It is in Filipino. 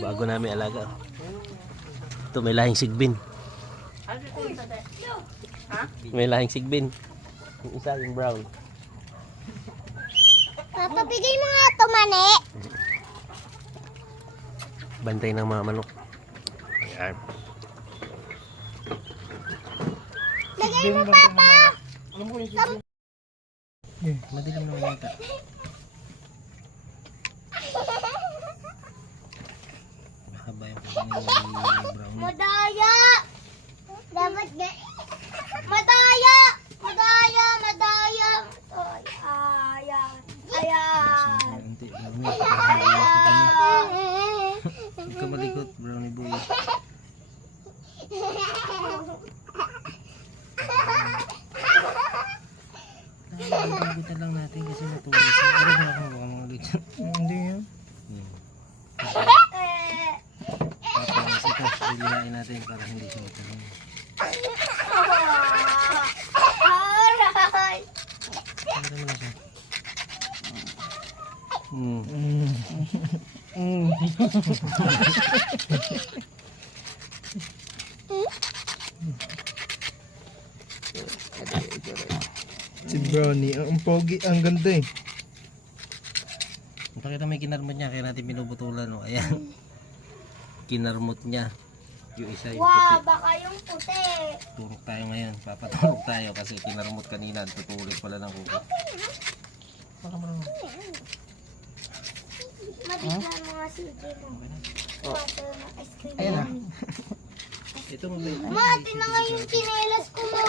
Bago namin alaga. Ito may lahing sigbin. May lahing sigbin. Yung isa yung brown. Papa, bigay mo nga ito, mani. Bantay ng mga manok. Ayan. Lagay mo, Papa. Madilim naman yata. Mahaba yung pagkain brown. Madaya. Dapat ga... Madaya. Madaya. Madaya. Ayan. Ayan. Huwag ka malikot, brownie boy. Pagkakitan lang natin kasi matulis na. Ano ba ako mga ulit? Hindi yan. Tapos ito, lilihain natin para hindi siya matulis. Alright. Ano na siya? Si Brownie, ang pogi, ang ganda eh. Pakita may kinarmot niya, kaya natin pinubutulan. No? Ayan. Kinarmot niya. Yung isa yung Wow, puti. baka yung puti. Turok tayo ngayon. Papaturok tayo kasi kinarmot kanina. Tutulit pala ng kuko. Mabigla mo nga sige mo. Water na ice cream. Ayan na. Ito mabait. Ma, tinangay yung chinelas ko mo.